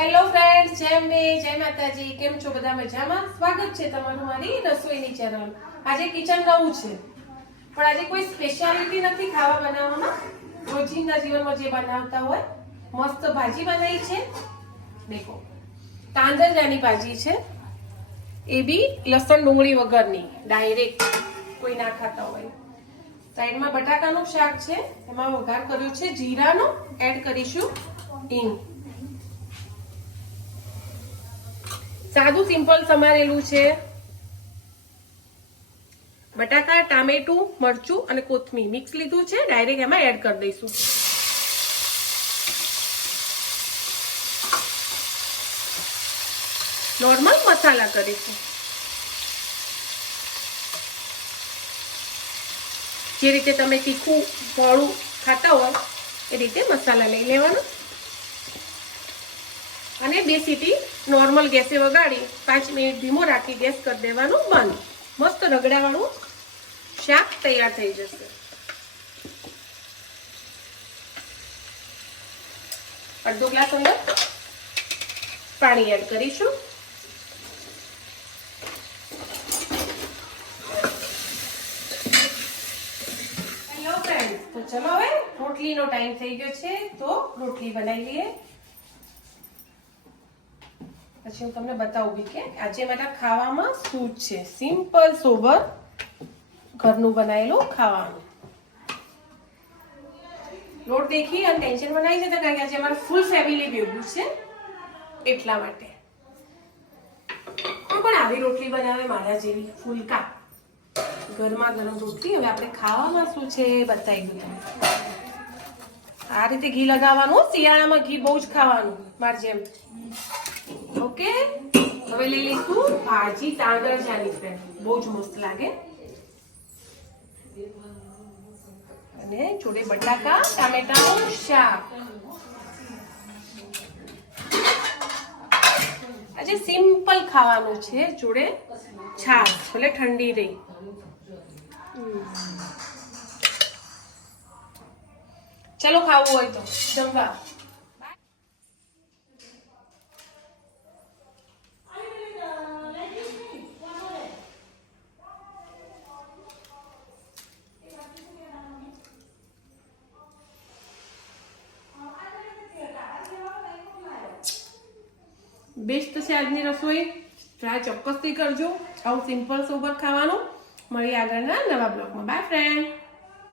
Hello friends, જય માતાજી. કેમ છો બધા? મજામાં? સ્વાગત છે તમારું મારી રસોઈની ચેનલ. આજે કિચન નવું છે, પણ આજે કોઈ સ્પેશિયાલિટી નથી ખાવા બનાવવામાં. રોજિંદા જીવનમાં જે બનાવતા હોય. મસ્ત ભાજી બનાવી છે. દેખો, તાંદરજાની ભાજી છે, એ બી લસણ ડુંગળી વગરની, ડાયરેક્ટ. કોઈ ના ખાતા હોય. સાઈડમાં બટાકાનું શાક છે, એમાં વઘાર કર્યો છે જીરાનો. એડ કરીશું હિંગ. સાદું સિમ્પલ સમારેલું છે. બટાકા, ટામેટું, મરચું અને કોથમીર મિક્સ લીધું છે. ડાયરેક્ટ એમાં એડ કરી દઈશું. નોર્મલ મસાલા કરીશું. જે રીતે તમે તીખું મોળું ખાતા હોય એ રીતે મસાલા લઈ લેવાનો અને 2 સીટી નોર્મલ ગેસે વગાડી 5 મિનિટ ધીમો રાખી ગેસ કરી દેવાનું બંધ. મસ્ત રગડાવાળું શાક તૈયાર થઈ જશે. અડધો ગ્લાસ અંદર પાણી એડ કરીશું. હેલો ફ્રેન્ડ્સ, તો ચલો હવે રોટલીનો ટાઈમ થઈ ગયો છે, તો રોટલી બનાવી લઈએ. પછી હું તમને બતાવું કે આજે મારા ખાવામાં શું છે. સિમ્પલ સોબર ઘરનું બનાવેલું ખાવાનું. લોટ દેખી અને ટેન્શન બનાવી જતા કારણ કે આજે અમારું ફૂલ ફેમિલી ભેગું છે, એટલા માટે. કોઈ પણ આવી રોટલી બનાવે મારા જેવી ફૂલકા ગરમા ગરમ રોટલી. હવે આપણે ખાવામાં શું છે બતાવી દઉં તમને. આ રીતે ઘી લગાવવાનું. શિયાળામાં ઘી બહુ જ ખાવાનું માર જેમ. ઓકે, હવે લઈ લઈશું ભાજી તાંદરજાની. ફ્રેન્ડ બહુ જ મસ્ત લાગે. અને જોડે બટાકા ટામેટાનું શાક. આજે સિમ્પલ ખાવાનું છે. જોડે છાશ, ભલે ઠંડી રહી. ચલો ખાવું હોય તો જમવા. બેસ્ટ છે આજની રસોઈ. ટ્રાય ચોક્કસથી કરજો. આવું સિમ્પલ સોબર ખાવાનું. મળીએ આગળના નવા બ્લોગમાં. By friend.